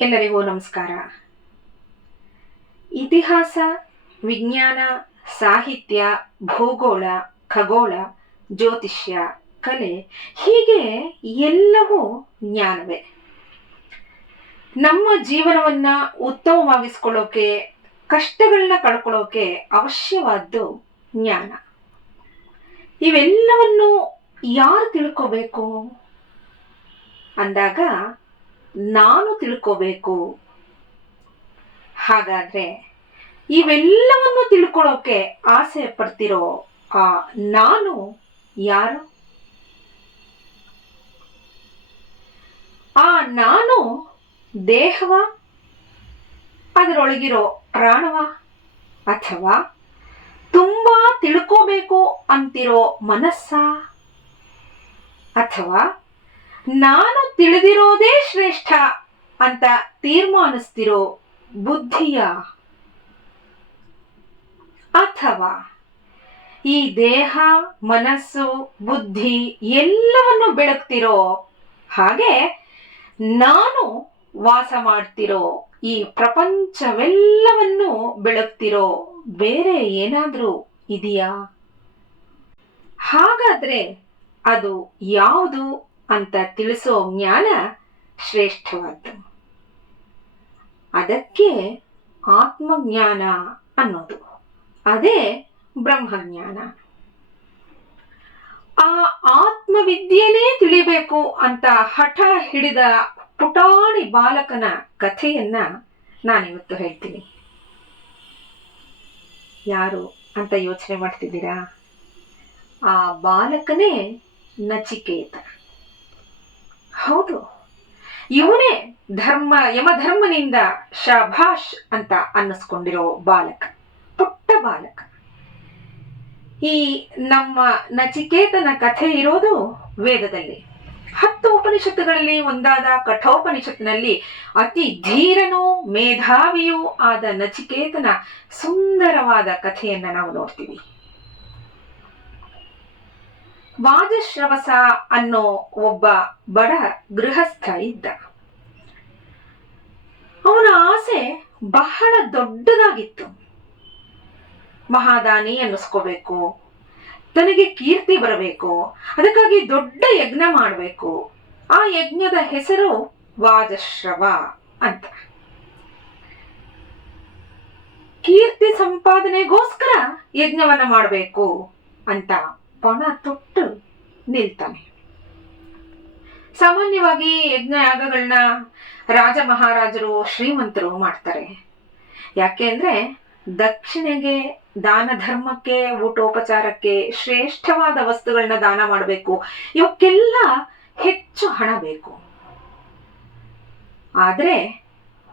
ಎಲ್ಲರಿಗೂ ನಮಸ್ಕಾರ. ಇತಿಹಾಸ, ವಿಜ್ಞಾನ, ಸಾಹಿತ್ಯ, ಭೂಗೋಳ, ಖಗೋಳ, ಜ್ಯೋತಿಷ್ಯ, ಕಲೆ ಹೀಗೆ ಎಲ್ಲವೂ ಜ್ಞಾನವೇ. ನಮ್ಮ ಜೀವನವನ್ನ ಉತ್ತಮವಾಗಿಸ್ಕೊಳ್ಳೋಕೆ, ಕಷ್ಟಗಳನ್ನ ಕಳ್ಕೊಳ್ಳೋಕೆ ಅವಶ್ಯವಾದ್ದು ಜ್ಞಾನ. ಇವೆಲ್ಲವನ್ನು ಯಾರು ತಿಳ್ಕೋಬೇಕು ಅಂದಾಗ ನಾನು ತಿಳ್ಕೋಬೇಕು. ಹಾಗಾದ್ರೆ ಇವೆಲ್ಲವನ್ನು ತಿಳ್ಕೊಳ್ಳೋಕೆ ಆಸೆ ಪಡ್ತಿರೋ ಆ ನಾನು ಯಾರು? ಆ ನಾನು ದೇಹವ, ಅದರೊಳಗಿರೋ ಪ್ರಾಣವ, ಅಥವಾ ತುಂಬಾ ತಿಳ್ಕೋಬೇಕು ಅಂತಿರೋ ಮನಸ್ಸ, ಅಥವಾ ನಾನು ತಿಳಿದಿರೋದೇ ಶ್ರೇಷ್ಠ ಅಂತ ತೀರ್ಮಾನಿಸ್ತಿರೋ ಬುದ್ಧಿಯ, ಅಥವಾ ಈ ದೇಹ, ಮನಸ್ಸು, ಬುದ್ಧಿ ಎಲ್ಲವನ್ನು ಬೆಳಗ್ತಿರೋ ಹಾಗೆ ನಾನು ವಾಸ ಮಾಡ್ತಿರೋ ಈ ಪ್ರಪಂಚವೆಲ್ಲವನ್ನು ಬೆಳಗ್ತಿರೋ ಬೇರೆ ಏನಾದ್ರೂ ಇದೆಯಾ? ಹಾಗಾದ್ರೆ ಅದು ಯಾವುದು ಅಂತ ತಿಳಿಸೋ ಜ್ಞಾನ ಶ್ರೇಷ್ಠವಾದ್ದು. ಅದಕ್ಕೆ ಆತ್ಮಜ್ಞಾನ ಅನ್ನೋದು. ಅದೇ ಬ್ರಹ್ಮಜ್ಞಾನ. ಆ ಆತ್ಮವಿದ್ಯೆನೇ ತಿಳಿಬೇಕು ಅಂತ ಹಠ ಹಿಡಿದ ಪುಟಾಣಿ ಬಾಲಕನ ಕಥೆಯನ್ನ ನಾನಿವತ್ತು ಹೇಳ್ತೀನಿ. ಯಾರು ಅಂತ ಯೋಚನೆ ಮಾಡ್ತಿದ್ದೀರಾ? ಆ ಬಾಲಕನೇ ನಚಿಕೇತ. ಹೌದು, ಇವನೇ ಯಮಧರ್ಮನಿಂದ ಶಭಾಷ್ ಅಂತ ಅನ್ನಿಸ್ಕೊಂಡಿರೋ ಬಾಲಕ, ಪುಟ್ಟ ಬಾಲಕ. ಈ ನಮ್ಮ ನಚಿಕೇತನ ಕಥೆ ಇರೋದು ವೇದದಲ್ಲಿ. 10 ಉಪನಿಷತ್ತುಗಳಲ್ಲಿ ಒಂದಾದ ಕಠೋಪನಿಷತ್ತಿನಲ್ಲಿ ಅತಿ ಧೀರನೂ ಮೇಧಾವಿಯೂ ಆದ ನಚಿಕೇತನ ಸುಂದರವಾದ ಕಥೆಯನ್ನ ನಾವು ನೋಡ್ತೀವಿ. ವಾಜಶ್ರವಸ ಅನ್ನೋ ಒಬ್ಬ ಬಡ ಗೃಹಸ್ಥ ಇದ್ದ. ಅವನ ಆಸೆ ಬಹಳ ದೊಡ್ಡದಾಗಿತ್ತು. ಮಹಾದಾನಿ ಅನ್ನಿಸ್ಕೋಬೇಕು, ತನಗೆ ಕೀರ್ತಿ ಬರಬೇಕು, ಅದಕ್ಕಾಗಿ ದೊಡ್ಡ ಯಜ್ಞ ಮಾಡಬೇಕು. ಆ ಯಜ್ಞದ ಹೆಸರು ವಾಜಶ್ರವ ಅಂತ. ಕೀರ್ತಿ ಸಂಪಾದನೆಗೋಸ್ಕರ ಯಜ್ಞವನ್ನ ಮಾಡಬೇಕು ಅಂತ ಪಣ ತೊಟ್ಟು ನಿಲ್ತಾನೆ. ಸಾಮಾನ್ಯವಾಗಿ ಯಜ್ಞ ಯಾಗಗಳನ್ನ ರಾಜ ಮಹಾರಾಜರು, ಶ್ರೀಮಂತರು ಮಾಡ್ತಾರೆ. ಯಾಕೆ ಅಂದ್ರೆ ದಕ್ಷಿಣೆಗೆ, ದಾನ ಧರ್ಮಕ್ಕೆ, ಊಟೋಪಚಾರಕ್ಕೆ, ಶ್ರೇಷ್ಠವಾದ ವಸ್ತುಗಳನ್ನ ದಾನ ಮಾಡಬೇಕು. ಇವಕ್ಕೆಲ್ಲ ಹೆಚ್ಚು ಹಣ ಬೇಕು. ಆದ್ರೆ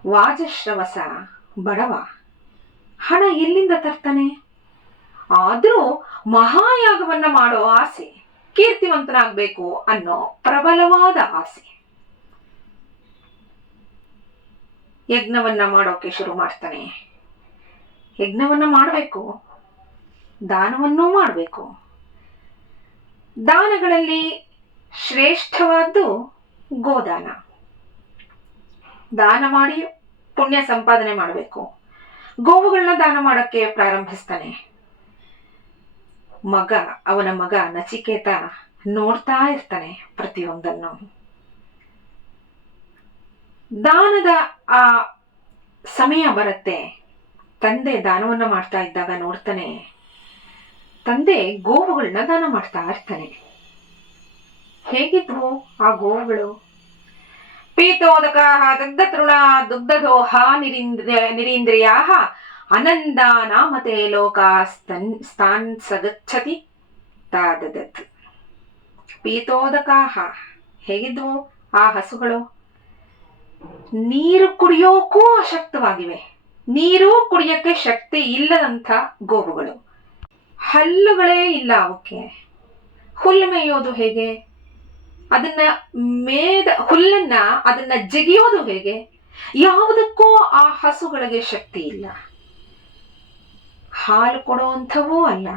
ವಾಜಶ್ರವಸ ಬಡವ, ಹಣ ಎಲ್ಲಿಂದ ತರ್ತಾನೆ? ಆದ್ರೂ ಮಹಾಯಾಗವನ್ನ ಮಾಡೋ ಆಸೆ, ಕೀರ್ತಿವಂತನಾಗಬೇಕು ಅನ್ನೋ ಪ್ರಬಲವಾದ ಆಸೆ. ಯಜ್ಞವನ್ನ ಮಾಡೋಕೆ ಶುರು ಮಾಡ್ತಾನೆ. ಯಜ್ಞವನ್ನ ಮಾಡಬೇಕು, ದಾನವನ್ನೂ ಮಾಡಬೇಕು. ದಾನಗಳಲ್ಲಿ ಶ್ರೇಷ್ಠವಾದ್ದು ಗೋದಾನ. ದಾನ ಮಾಡಿ ಪುಣ್ಯ ಸಂಪಾದನೆ ಮಾಡಬೇಕು. ಗೋವುಗಳನ್ನ ದಾನ ಮಾಡಕ್ಕೆ ಪ್ರಾರಂಭಿಸ್ತಾನೆ. ಅವನ ಮಗ ನಚಿಕೇತ ನೋಡ್ತಾ ಇರ್ತಾನೆ ಪ್ರತಿಯೊಂದನ್ನು. ದಾನದ ಆ ಸಮಯ ಬರುತ್ತೆ. ತಂದೆ ದಾನವನ್ನ ಮಾಡ್ತಾ ಇದ್ದಾಗ ನೋಡ್ತಾನೆ, ತಂದೆ ಗೋವುಗಳನ್ನ ದಾನ ಮಾಡ್ತಾ ಇರ್ತಾನೆ. ಹೇಗಿದ್ವು ಆ ಗೋವುಗಳು? ಪೀತೋದಕ ದಗ್ಧ ತೃಣ ದುಗ್ಧದೋಹ ನಿರೀಂದ್ರಿಯಾ ಅನಂದ ನಾಮತೆ ಲೋಕ ಸ್ಥಾನ್ ಸಗಚ್ಚತಿ ತಾದದತ್. ಪೀತೋದಕಾಹ, ಹೇಗಿದ್ವು ಆ ಹಸುಗಳು? ನೀರು ಕುಡಿಯೋಕ್ಕೂ ಅಶಕ್ತವಾಗಿವೆ. ನೀರು ಕುಡಿಯಕ್ಕೆ ಶಕ್ತಿ ಇಲ್ಲದಂಥ ಗೋವುಗಳು. ಹಲ್ಲುಗಳೇ ಇಲ್ಲ ಅವಕ್ಕೆ. ಹುಲ್ಲು ಮೇಯೋದು ಹೇಗೆ? ಹುಲ್ಲನ್ನ ಜಗಿಯೋದು ಹೇಗೆ? ಯಾವುದಕ್ಕೂ ಆ ಹಸುಗಳಿಗೆ ಶಕ್ತಿ ಇಲ್ಲ. ಹಾಲು ಕೊಡುವಂಥವೂ ಅಲ್ಲ,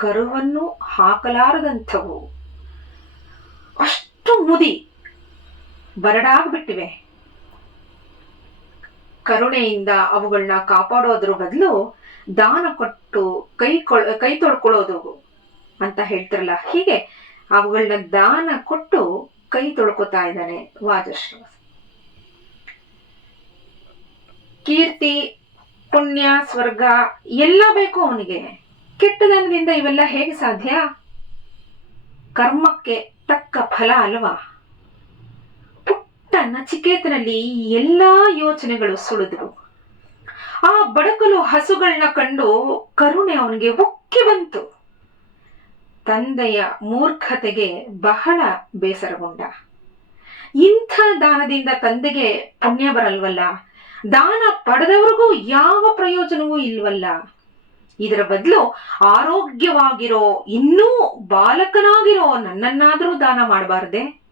ಕರುವನ್ನು ಹಾಕಲಾರದಂಥವು. ಅಷ್ಟು ಮುದಿ, ಬರಡಾಗ್ಬಿಟ್ಟಿವೆ. ಕರುಣೆಯಿಂದ ಅವುಗಳನ್ನ ಕಾಪಾಡೋದ್ರ ಬದಲು ದಾನ ಕೊಟ್ಟು ಕೈ ತೊಳ್ಕೊಳ್ಳೋದು ಅಂತ ಹೇಳ್ತಾರಲ್ಲ, ಹೀಗೆ ಅವುಗಳನ್ನ ದಾನ ಕೊಟ್ಟು ಕೈ ತೊಳ್ಕೊತಾ ಇದ್ದಾನೆ ವಾಜಶ್ರವಸ. ಕೀರ್ತಿ, ಪುಣ್ಯ, ಸ್ವರ್ಗ ಎಲ್ಲ ಬೇಕು ಅವನಿಗೆ. ಕೆಟ್ಟದನದಿಂದ ಇವೆಲ್ಲ ಹೇಗೆ ಸಾಧ್ಯ? ಕರ್ಮಕ್ಕೆ ತಕ್ಕ ಫಲ ಅಲ್ವಾ? ಪುಟ್ಟ ನಚಿಕೇತನಲ್ಲಿ ಎಲ್ಲಾ ಯೋಚನೆಗಳು ಸುಳಿದ್ರು. ಆ ಬಡಕಲು ಹಸುಗಳನ್ನ ಕಂಡು ಕರುಣೆ ಅವನಿಗೆ ಉಕ್ಕಿ ಬಂತು. ತಂದೆಯ ಮೂರ್ಖತೆಗೆ ಬಹಳ ಬೇಸರಗೊಂಡ. ಇಂಥ ದಾನದಿಂದ ತಂದೆಗೆ ಪುಣ್ಯ ಬರಲ್ವಲ್ಲ, ದಾನ ಪಡೆದವ್ರಿಗೂ ಯಾವ ಪ್ರಯೋಜನವೂ ಇಲ್ವಲ್ಲ. ಇದರ ಬದಲು ಆರೋಗ್ಯವಾಗಿರೋ, ಇನ್ನೂ ಬಾಲಕನಾಗಿರೋ ನನ್ನನ್ನಾದ್ರೂ ದಾನ ಮಾಡಬಾರ್ದೆ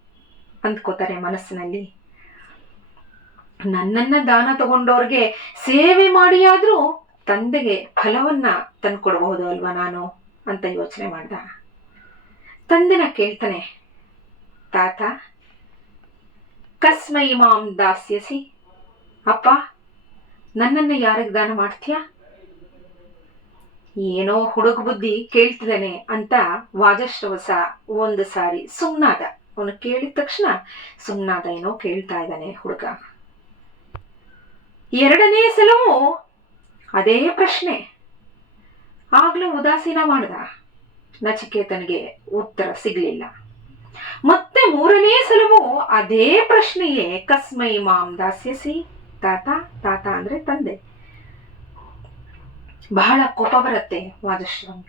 ಅಂದ್ಕೋತಾರೆ ಮನಸ್ಸಿನಲ್ಲಿ. ನನ್ನನ್ನ ದಾನ ತಗೊಂಡವ್ರಿಗೆ ಸೇವೆ ಮಾಡಿಯಾದ್ರೂ ತಂದೆಗೆ ಫಲವನ್ನ ತಂದ್ಕೊಡ್ಬಹುದು ಅಲ್ವಾ ನಾನು ಅಂತ ಯೋಚನೆ ಮಾಡ್ದ. ತಂದೆನ ಕೇಳ್ತಾನೆ, ತಾತ ಕಸ್ಮೈ ಮಾಂ ದಾಸ್ಯಸಿ, ಅಪ್ಪ ನನ್ನನ್ನ ಯಾರಿಗೆ ದಾನ ಮಾಡ್ತೀಯ? ಏನೋ ಹುಡುಗ ಬುದ್ಧಿ ಕೇಳ್ತಿದ್ದಾನೆ ಅಂತ ವಾಜಶ್ರವಸ ಒಂದು ಸಾರಿ ಸುಮ್ನಾದ. ಅವನು ಕೇಳಿದ ತಕ್ಷಣ ಸುಮ್ನಾದ, ಏನೋ ಕೇಳ್ತಾ ಇದ್ದಾನೆ ಹುಡುಗ. ಎರಡನೇ ಸಲವೂ ಅದೇ ಪ್ರಶ್ನೆ. ಆಗ್ಲೂ ಉದಾಸೀನ ಮಾಡ್ದ. ನಚಿಕೇತನಿಗೆ ಉತ್ತರ ಸಿಗ್ಲಿಲ್ಲ. ಮತ್ತೆ ಮೂರನೇ ಸಲವೂ ಅದೇ ಪ್ರಶ್ನೆಯೇ, ಕಸ್ಮೈ ಮಾಂ ದಾಸ್ಯಸಿ, ತಾತ. ತಾತ ಅಂದ್ರೆ ತಂದೆ. ಬಹಳ ಕೋಪ ಬರುತ್ತೆ ವಾಜಶ್ರವನ್.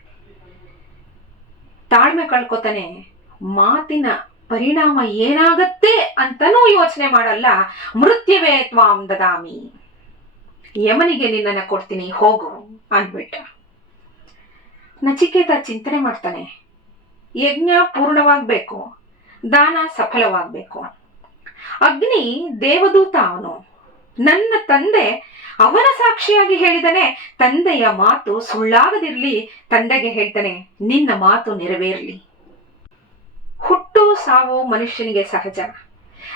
ತಾಳ್ಮೆ ಕಳ್ಕೊತಾನೆ. ಮಾತಿನ ಪರಿಣಾಮ ಏನಾಗತ್ತೆ ಅಂತನೂ ಯೋಚನೆ ಮಾಡಲ್ಲ. ಮೃತ್ಯುವೇ ತ್ವಾಂ ದದಾಮಿ, ಯಮನಿಗೆ ನಿನ್ನನ್ನ ಕೊಡ್ತೀನಿ ಹೋಗು ಅಂದ್ಬಿಟ್ಟ. ನಚಿಕೇತ ಚಿಂತನೆ ಮಾಡ್ತಾನೆ, ಯಜ್ಞ ಪೂರ್ಣವಾಗ್ಬೇಕು, ದಾನ ಸಫಲವಾಗ್ಬೇಕು. ಅಗ್ನಿ ದೇವದೂತ ಅವನು. ನನ್ನ ತಂದೆ ಅವನ ಸಾಕ್ಷಿಯಾಗಿ ಹೇಳಿದನೆ, ತಂದೆಯ ಮಾತು ಸುಳ್ಳಾಗದಿರ್ಲಿ. ತಂದೆಗೆ ಹೇಳ್ತಾನೆ, ನಿನ್ನ ಮಾತು ನೆರವೇರ್ಲಿ. ಹುಟ್ಟು ಸಾವು ಮನುಷ್ಯನಿಗೆ ಸಹಜ,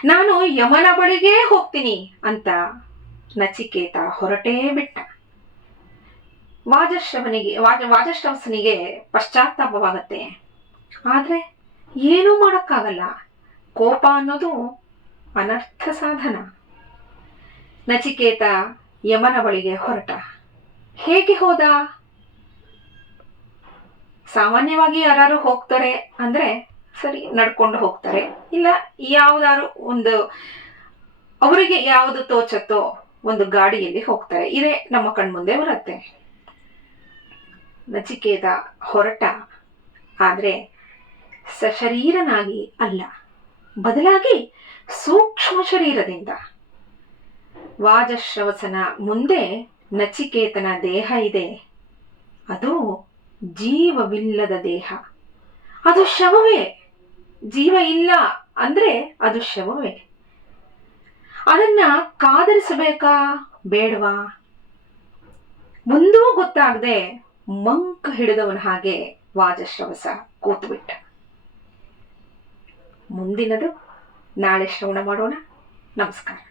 ನಾನು ಯಮನ ಬಳಿಗೆ ಹೋಗ್ತೀನಿ ಅಂತ ನಚಿಕೇತ ಹೊರಟೇ ಬಿಟ್ಟ. ವಾಜಶ್ರವಸನಿಗೆ ಪಶ್ಚಾತ್ತಾಪವಾಗತ್ತೆ. ಆದ್ರೆ ಏನೂ ಮಾಡಕ್ಕಾಗಲ್ಲ. ಕೋಪ ಅನ್ನೋದು ಅನರ್ಥ ಸಾಧನ. ನಚಿಕೇತ ಯಮನ ಬಳಿಗೆ ಹೊರಟ. ಹೇಗೆ ಹೋದ? ಸಾಮಾನ್ಯವಾಗಿ ಯಾರು ಹೋಗ್ತಾರೆ ಅಂದ್ರೆ ಸರಿ ನಡ್ಕೊಂಡು ಹೋಗ್ತಾರೆ, ಇಲ್ಲ ಯಾವ್ದಾದ್ರು ಒಂದು ಅವರಿಗೆ ಯಾವುದು ತೋಚತ್ತೋ ಒಂದು ಗಾಡಿಯಲ್ಲಿ ಹೋಗ್ತಾರೆ. ಇದೇ ನಮ್ಮ ಕಣ್ಮುಂದೆ ಬರುತ್ತೆ. ನಚಿಕೇತ ಹೊರಟ, ಆದ್ರೆ ಸಶರೀರನಾಗಿ ಅಲ್ಲ, ಬದಲಾಗಿ ಸೂಕ್ಷ್ಮ ಶರೀರದಿಂದ. ವಾಜಶ್ರವಸನ ಮುಂದೆ ನಚಿಕೇತನ ದೇಹ ಇದೆ. ಅದು ಜೀವವಿಲ್ಲದ ದೇಹ. ಅದು ಶವವೇ. ಜೀವ ಇಲ್ಲ ಅಂದ್ರೆ ಅದು ಶವವೇ. ಅದನ್ನ ಕಾದರಿಸಬೇಕಾ ಬೇಡವಾ ಮುಂದೂ ಗೊತ್ತಾಗದೆ ಮಂಕ ಹಿಡಿದವನ ಹಾಗೆ ವಾಜಶ್ರವಸ ಕೂತ್ಬಿಟ್ಟ. ಮುಂದಿನದು ನಾಳೆ ಶ್ರವಣ ಮಾಡೋಣ. ನಮಸ್ಕಾರ.